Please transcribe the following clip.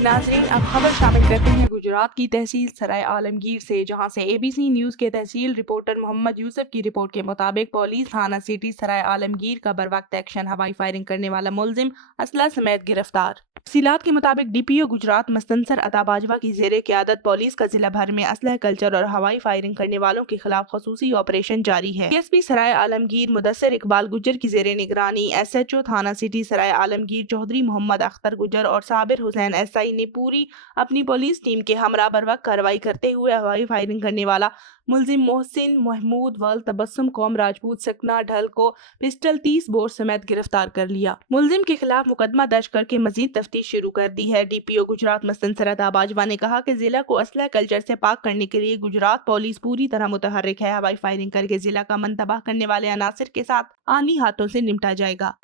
नाजरीन, अब खबर शामिल करते हैं गुजरात की तहसील सराय आलमगीर से, जहां से ABC न्यूज के तहसील रिपोर्टर मोहम्मद यूसुफ की रिपोर्ट के मुताबिक पुलिस थाना सिटी सराय आलमगीर का बरवक्त एक्शन, हवाई फायरिंग करने वाला मुलजिम असला समेत गिरफ्तार। तफसीलात के मुताबिक DPO गुजरात मस्तनसर अता बाजवा की जेरे क़यादत पुलिस का जिला भर में असलह कल्चर और हवाई फायरिंग करने वालों के खिलाफ खसूसी ऑपरेशन जारी है। DSP सराय आलमगीर मुदस्सिर इकबाल गुज्जर की जेरे निगरानी SHO थाना सिटी सराय आलमगीर चौधरी मोहम्मद अख्तर गुज्जर और साबिर हुसैन SI ने पूरी अपनी पुलिस टीम के हमरा बरवक्त कार्रवाई करते हुए हवाई फायरिंग करने वाला मुलजिम मोहसिन महमूद वल तबस्सुम कौम राजपूत सकना ढल को पिस्टल 30 बोर समेत गिरफ्तार कर लिया। मुलजिम के खिलाफ मुकदमा दर्ज करके मजीद तफ्तीश शुरू कर दी है। DPO गुजरात मस्तनसर अता बाजवा ने कहा कि जिला को असलह कल्चर से पाक करने के लिए गुजरात पुलिस पूरी तरह मुतहर्रिक है। हवाई फायरिंग करके जिला का मन तबाह करने वाले अनासिर के साथ आनी हाथों से निपटा जाएगा।